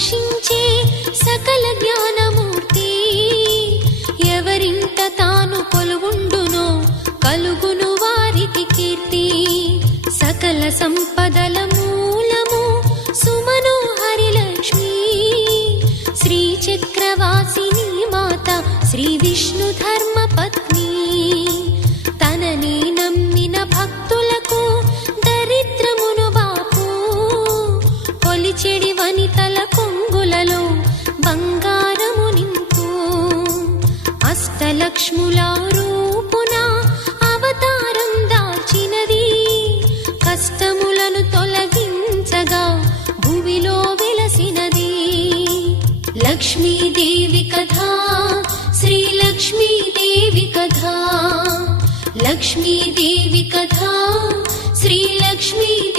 రక్షించే సకల జ్ఞానమూర్తి. ఎవరింట తాను కొలువుండునో కలుగును వారికి కీర్తి. సకల సంపదల మూలము సుమనోహరి లక్ష్మి. శ్రీ చక్రవాసిని మాత శ్రీ విష్ణు ధర్మ పత్ని. తనని నమ్మిన భక్తులకు దరిద్రమును బాపు. కొలిచెడి వనితల కొంగులలో బంగారము నింపు. అష్టలక్ష్ముల రూపున అవతారం దాల్చినది. కష్టములను తొలగించగా భూమిలో వెలసినది. లక్ష్మీదేవి కథ శ్రీ లక్ష్మీదేవి కథ. లక్ష్మీదేవి కథ శ్రీ లక్ష్మీదేవి